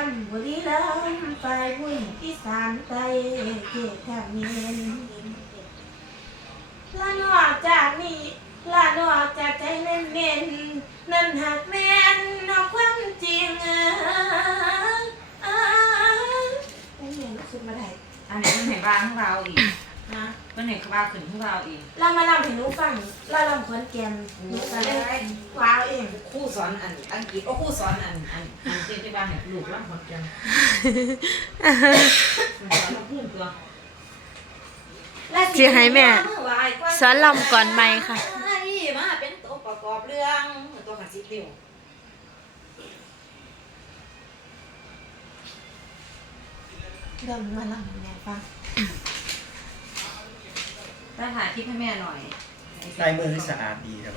านบุรีรัมย์ไปวุ่นอีสานใต้เขตแถบเมียนละนอกจากนี้ละนอกจากใจเน้นเน้นนั่นหากแม่นนอกความจริงเออเออไม่เห็นขึ้นมาได้อันนี้มันเห็นว่าของเราอีกนะ มันเห็นว่าขึ้นของเราอีกเรามาลำให้หนูฟังเราลำขอนแก่นหนูก็เลยว้าวเองครู่สอนอันอังกฤษโอ้ครู่สอนอันอันอันเจ๊ที่บ้านเนี่ยลูกร่างหมดจังมันสอนเราพูดตัวสิให้แม่ สอนลำก่อนไหมค่ะมาเป็นตัวประกอบเรื่องตัวขันซิติวเริ่มมาลำให้แม่ฟัง ถ้าถ่ายคลิปให้แม่หน่อยลายมือให้สะอาดดีครับ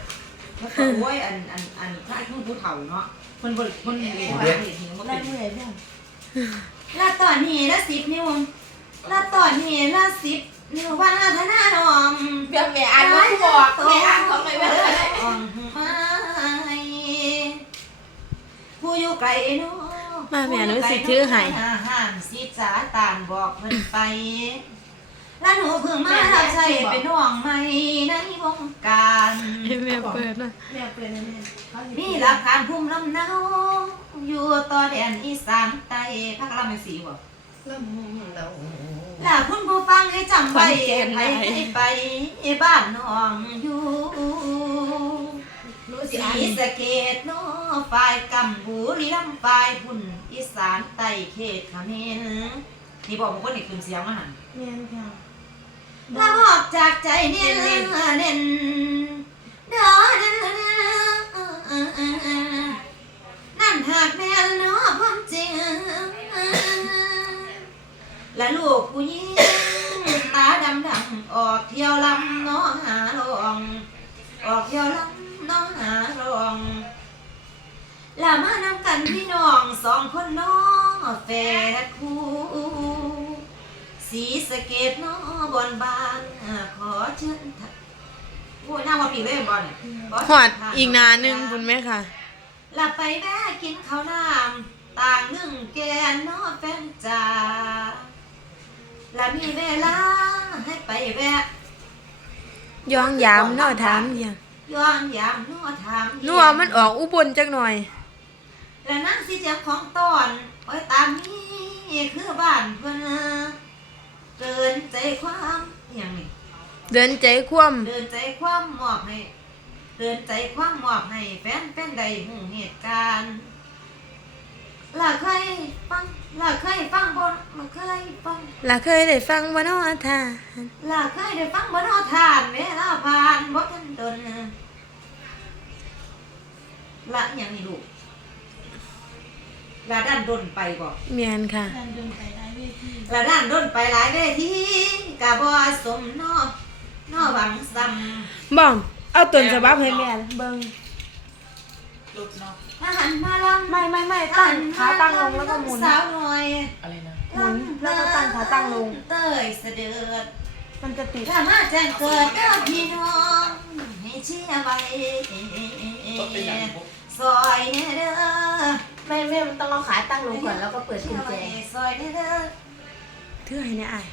แล้วก็โอ้ยอันอันอันถ้าไอ้ผู้ผู้เฒ่าเนาะคนบริคนเรียนว่าเห็นมันไล่เป็นเมื่อยเรื่องละตอนนี้ละสิบนิ้วละตอนนี้ละสิบนิ้ววันละธนาดอมเบียแม่อ่านว่าผู้บอกแม่อ่านเขาไม่ได้อ่อนมาผู้อยู่ไกลเนาะมาแม่หนูสิถือให้ห้ามสิจ๋าตานบอกเพิ่นไป แล้วหนูเพิ่งมารับใช้เป็นน้องใหม่ในวงการ ให้แม่เปิดหน่อยแม่เปิดเลยแม่เขาสิมีหลักฐานภูมิลำเนาอยู่ต่อแดนอีสานใต้ภาคลำเป็นสีบ่ลำเราล่ะคุณผู้ฟังให้จำไว้ไปให้ไปบ้านน้องอยู่หนูศสิอ่านรีสะเกดน้อฝ่ายกำบุรีลำฝ่ายพุ่นอีสานใต้เขตเขมรนี่บอกผมว่านี่คืนเสียงมาหัน แม่นค่ะ ลาออกจากใจเน้นเน้นเน้นเด้อเด้อนั่นหากแม่นเนาะความจริง และลูกผู้หญิงตาดำดำๆออกเที่ยวลำน้องหาลองออกเที่ยวลำน้องหาลองล้วมานำกันพี่น้องสองคนน้องแฝดคู่สีสะเกตน้อ บนบานขอเชิญท่านโอ้ยหน้าวัดปีเลยบอลเนี่ยบ่หอดอีกหนาหนึ่งคุณแม่ค่ะหลับไปแม่กินข้าวน้ำต่างนึ่งแกนนอแฟนจ้าและมีเวลาให้ไปแวะย้องยามนอถามยังย้อนยามนัวถามนัวมันออกอุบลจักหน่อย และนั่งสิเจ็บของตอนโอ้ยตามนี้คือบ้านเพื่อน เกินใจความอย่างนี้เดินใจคว่เดินใจความมอบให้ เดินใจความมอบให้แฟนเป็นใดหูเหตุการณ์ล่ะเคยฟังล่ะเคยฟังบ่ล่ะเคยฟังำล่ะเคยได้ฟังบ่เนาะท่าล่ะเคยได้ฟังบ่เนอทานเวลาผ่านบ่ทันดนละอหย่างนี้ลูกละด้านดนไปบ่เมียนค่ะการเดินไปได้เวที ละด้านดนไปหลายเวทีกะบ่สมเนอนอหวังซ้ำบ้องเอาต้นฉบับให้แม่เบิ่งลุกเนาะถ้าหันมาลำไม่ไม่ไม่ตั้งขาตั้งลงแล้วก็หมุน สาวหน่อยอะไรนะหมุนแล้วก็ตั้งขาตั้งลง เต้ยเสด็จ มันจะติดถ้ามาแจ้งเกิดเด้อพี่น้องให้เชียร์ไว้ก็เป็นอย่างพวกซอยแน่เด้อ ไม่แม่มันต้องเอาขาตั้งลงก่อนแล้วก็เปิดกุญแจซอยแน่เด้อถือให้แน่อ้าย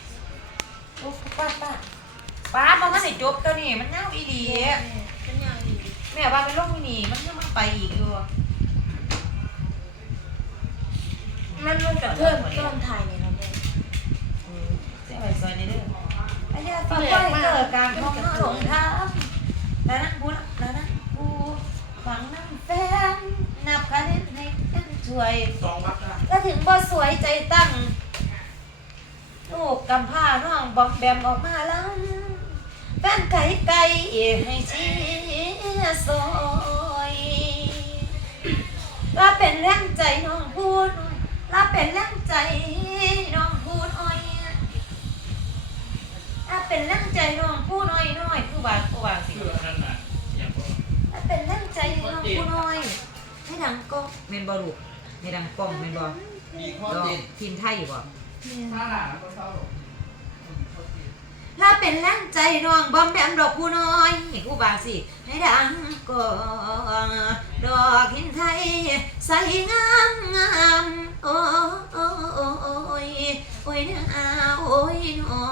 โอ้ป้าป้าป้ามันก็สิจบตัวนี้มันเน่าอีหลีเป็นอย่างดีแม่ว่าเป็นโรคอีนี่มันยังมันไปอีกอยู่มันมันกับเพื่อนเพื่อนถ่ายเนี่ยเราแม่เสียไปซอยแน่เด้อไอ้เนี่ยป้าป้าเกิดการท้องน้าหลงทางแล้วนั่งพูดแล้วนั่งพูดฝังนั่งแฟนนับคะแนนให้กัน ช่วย สองวัดนะแล้วถึงบ่สวยใจตั้งลูกกำพร้าน้องบอมแบมออกมาแล้วแฟนไก่ไก่ให้เชียร์ซอยลาเป็นแรงใจน้องพูดลาเป็นแรงใจน้องพูดอ้อยลาเป็นแรงใจน้องพูดน้อยน้อยคือว่าคือว่าสิคืออันนั้นน่ะอย่างบอกลาเป็นแรงใจน้องพูดน้อยให้ดังก้องเมนบอลูก ในดังกล้องแม่นบ่มีอกพิดทีมไทยบ่ถ้อกถ้าเป็นแรงใจน้องบอมแบมดอกผู้น้อยให้กูบางสิให้ดังก็ดอกหินไทยใสงามงามโอ้โอ้โอ้โอ้ยโอยาโอ้ยนอ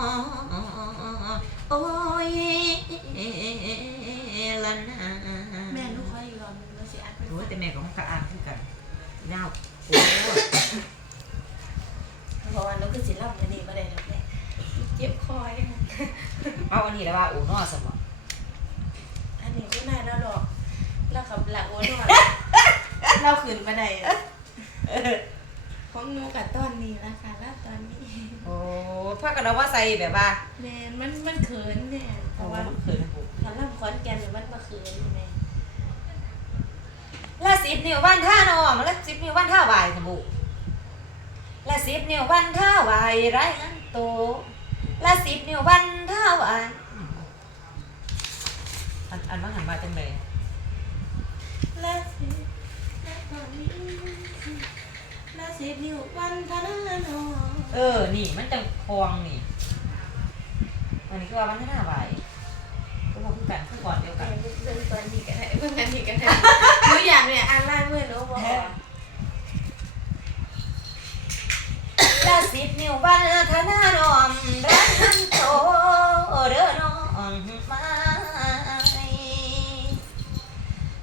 โอ้ยละนาแม่ลูกคอยอยู่รอมัอเสียอัดโอ้แต่แม่ก็มันกรอ่านคือกัน พราะว่าหนูคือสิรับมื้อนี้บ่ได้ดอกแม่เจ็บคอเองเอาอันนี้แล้วว่าโอ้นอสมองอันนี้บ่น่าแล้วหรอกแล้วกับละโอ้นอนเราขึ้นบ่ได้ของหนูกับตอนนี้ละค่ะแล้วตอนนี้โอ้พากันเอาว่าใส่แบบว่าแม่นมันมันเขินแน่เพโอ้ราะว่ามันเขินนะปุ๊ถ้าลำขอนแก่นเนี่ยมันมาเขินแม่ ละสิบนิ้ววันท่านองละสิบนิ้ววันท่าไหวสมบูละสิบนิ้ววันท่าไหวไรอันโตละสิบนิ้ววันท่าไหวอันอันว่าหันมาจังเลยละสิและตอนนี้ละสิบนิ้ววันพนันอเออ นี่มันจังคลองนี่อันนี้ก็ว่าวันท่าไหวก็บอกคือกันคือก่อนเดียวกันเรื่องตอนนี้กันได้เรื่องอันนี้กันได้ หนูอยากเนี่ยอ่านล่างเมื่อหนูบอกว่าละสิบนิ้ววันธนาดอมรักนันโตเด้อน้องมา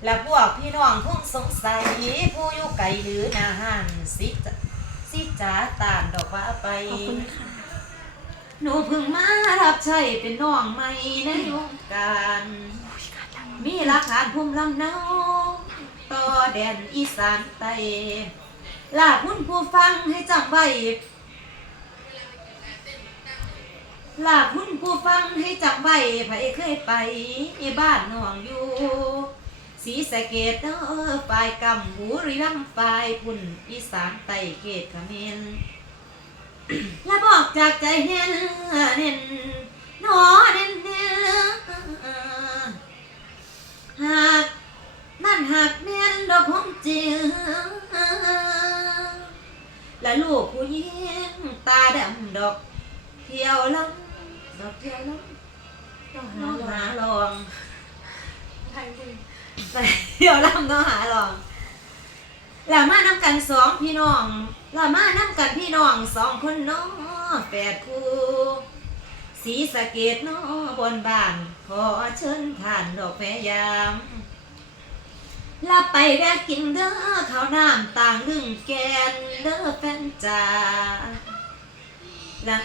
และพวกพี่น้องคงสงสัยผู้อยู่ไกลหรือนาหันสิจะสิจ๋าตานดอกว่าไป ขอบคุณค่ะ หนูเพิ่งมารับใช้เป็นน้องใหม่ในวงการ มีหลักฐานภูมิลำเนา ต่อแดนอีสานใต้ลาคุณผู้ฟังให้จำไว้ลาคุณผู้ฟังให้จำไว้ไผเคยไปบ้านน้องอยู่สีสะเกดเด้อฝ่ายกำหูริลำฝ่ายพุ่นอีสานใต้เกตขมินและบอกจากใจเห็นเน้นหนอเน้นเน้นหาก นั่นหากเน้นดอกของจริงและลูกผู้หญิงตาดำดอกเที่ยวลำดอกเที่ยวลต้องำหาน้องหลอหาลองไทยจริงไปเที่ยวลำน้องหาลองแล้วมาน้ำกันสองพี่น้องแล้วมาน้ำกันพี่น้องสองคนน้องแปดคู่สีสะเกดน้อบนบ้าน ขอเชิญท่านดอกแม่ยาม ลาไปแวะกินเด้อข้าวน้ำต่างลึงแกนเด้อแฟนจ้าและ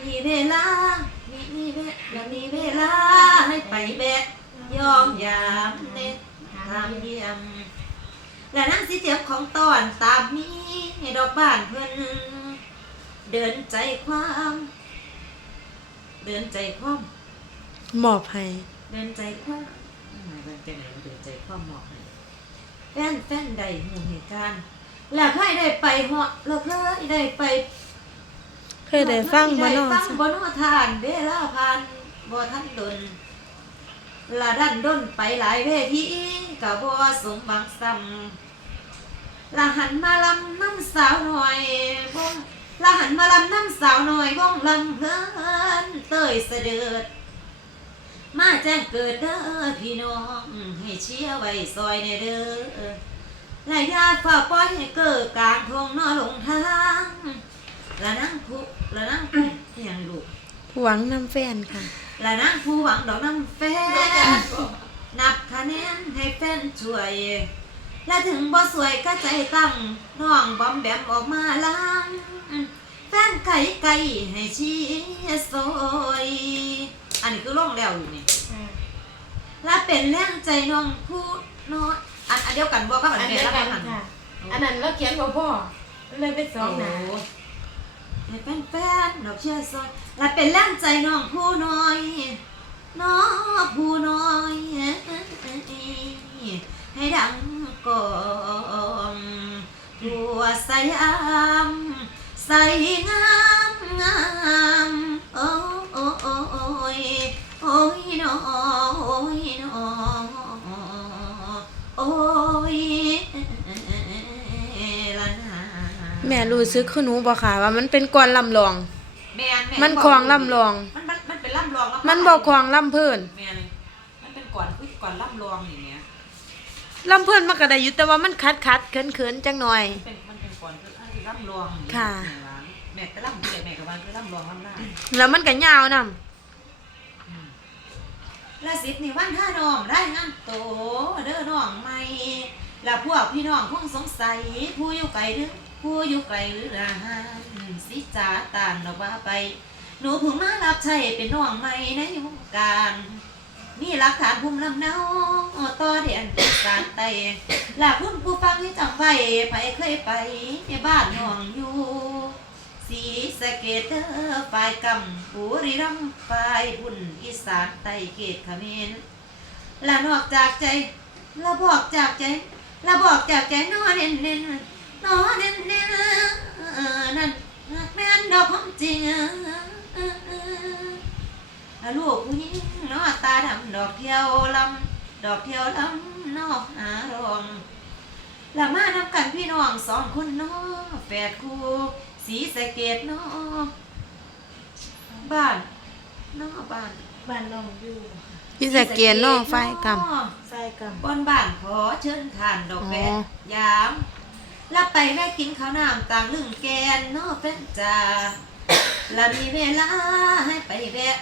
มีเวลา มีมีเวลามีเวลาให้ไปแวะยอมยามเน็ตทำเยี่ยม และนั่งสิเจ็บของตอนตามมีให้ดอกบ้านเพิ่อนเดินใจความ เดินใจความมอบให้ เดินใจความ มายเป็นจังไหนว่าเดินใจความหมอกให้แฟนแฟนใดหมู่เหตุการณ์แล้วเคยได้ไปเหาะแล้วเคยได้ไปเคยได้ฟังบ่ได้เนาะฟังบ่เนอทานเวลาผ่านบ่ทันดนละดันดนไปหลายเวทีก็บ่สมหวังซ้ำละหันมาลำน้ำสาวหน่อยบ่ละหันมาลำน้ำสาวหน่อยบ้องลำเพลินเต้ยเสด็จ มาแจ้งเกิดเด้อพี่น้องให้เชียร์ไว้ซอยในเด้อและอยาฝ่าปล่อยให้เกิดกลางทงนอหลงทางและนั่งผู้และนั่งผู้อย่างลูกผู้หวังนำแฟนค่ะและนั่งผู้หวังดอกน้ำแฟนนับคะแนนให้แฟนช่วย และถึงบ่สวยก็ใจตั้งน้องบอมแบมออกมาล้างแฟนไก่ไก่ให้เชียร์ซอย อันนี้คือล่องแล้วอยู่นี่และเป็นแรงใจน้องผู้น้อยอันอันเดียวกันบอกกับอันอันเดีเดียยววกักันนค่ะค่ะ อันนั้นเราเขียนบ่พ่อเลยเป็นสองหนาให้แฟนๆดอกเชียร์ซอยและเป็นแรงใจน้องผู้น้อยน้องผู้น้อยให้ดังก่อนตัวสยาม รู้สึกคือหนูบ่ค่ะ ว่ามันเป็นกลอนลำลอง แม่นแมันคลองลำลอง มันมันมันเป็นลำลองแล้วมันบ่คลองลำเพิ่นแม่นมันเป็นก่อนคือก่อนลำลองอย่างเงี้ยลำเพิ่นมันก็ได้อยู่แต่ว่ามันคัดคัดๆเขินเขินๆจังหน่อย มันเป็นมันเป็นก่อนคืออันที่ลำลองอย่างเงี้ยค่ะแม่ว่าแม่ก็ลำเลยแม่ก็ว่าคือลำลองลำหน้าแล้วมันก็ยาวนํและสิบนี่วันท่าน้องได้งานโตเด้อน้องใหม่และพวกพี่น้องคงสงสัยผู้อยู่ไกลหรือ ผู้อยู่ไกลหรือราหานสิจาตานดอกว่าไป หนูเพิ่งมารับใช้เป็นน้องใหม่ในวงการ มีหลักฐานภูมิลำเนาต่อเดียนเป็นสารไตหลักคุณผู้ฟังให้จำไว้ไปเคยไปในบ้านน้องอยู่สีสะเกตเดอร์ฝ่ายกำปุรีรัมย์ฝ่ายบุญอีสานใต้เกตขมรและนอกจากใจละบอกจากใจละบอกจากใจนอเน้นเน้น นอเน้นเน้นนั่นแม่นดอกของจริงลูกผู้หญิงนอตาดำดอกเที่ยวลำดอกเที่ยวลำนอกหารองละมานำกันพี่น้องสองคนนอแฝดคู่สีสะเกตนอบ้านนอบ้านบ้านน้องอยู่พี่สะเกียนน้องไฟกรรมใส่กรรมบนบ้านขอเชิญทานดอกแฝดอ๋ยาม แล้วไปแม่กินข้าวน้ำต่างลึงแกนนอแฟนจ่าและมีเวลาให้ไปแวะ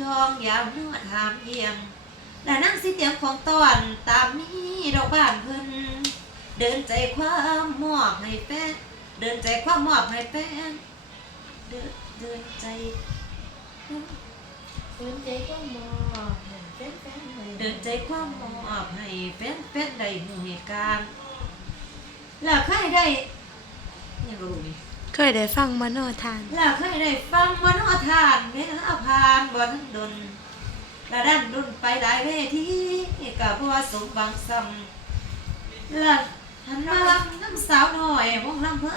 ยองยาวนวดหามเยี่ยมและนั่งสิเตียงของตอนตามนี้ดอกบ้านเพิ่นเดินใจความมอบให้แฟนเดินใจความมอบให้แฟนเดินเดินใจ เดินใจก็มองเดินแฟนๆเลยเดินใจความมอบให้แฟนแฟนได้หูเหตุการณ์ แล้วใครได้ยังรู้นี่เคยได้ฟังมโนทาน แล้วเคยได้ฟังมโนทานเวลาผ่านบ่ทันดนและดันดุนไปหลายเวทีกับบัวสมบังซ้ำและหันมาลำน้ำสาวหน่อยวงลำเพิ่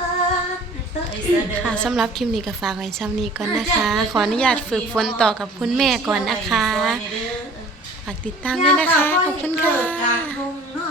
นเตยเสด็จค่ะสำหรับคลิปนี้ก็ฝากไว้ซ้ำนี้ก่อนนะคะ ขออนุญาตฝึกฝนต่อกับคุณแม่ก่อนนะคะ ฝากติดตามด้วยนะคะ ขอบคุณค่ะ